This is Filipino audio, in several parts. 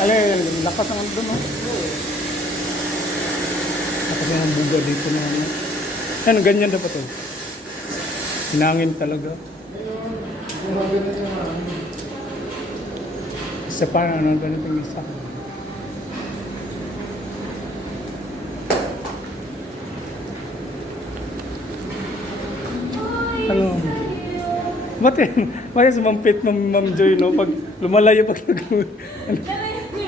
Alay, lakas naman doon, no? Lakas naman buga dito na, ano. Ano, ganyan dapat, oh. Hinangin talaga. Isa pa, ano, ganito yung isa. Ano? Ba't yan? Bakit sumampit, Ma'am Joy, no? Pag lumalayo, pag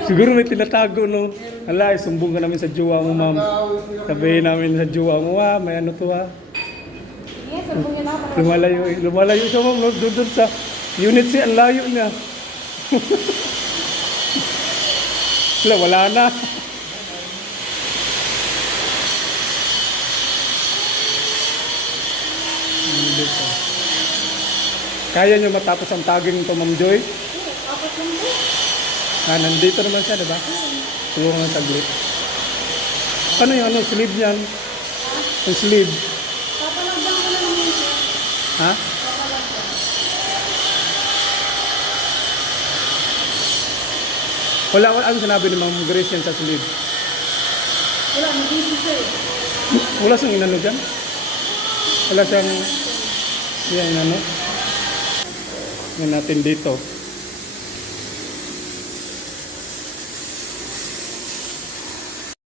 siguro may tinatago, no? Ala, sumbong ka namin sa jowa mo, ma'am. Sabihin namin sa jowa mo, may ano to, Yes, sumbong yun ako. Lumalayo siya, ma'am, no? Doon sa unit si ang layo niya. Wala na. Dito. Kaya nyo matapos ang tagging to, Ma'am Joy? Apat lang po. Nandito naman siya, diba? Tulungan ng taglit. Ano yung ano, sleeve niyan? Yung sleeve. Papalagdan ko na lang yun. Ha? Papalagdan. Wala, ano sinabi ni Ma'am Grace yan sa sleeve? Wala, nag-isip siya eh. Wala siyang inano dyan? Wala siyang... Yan, inano? Yan natin dito.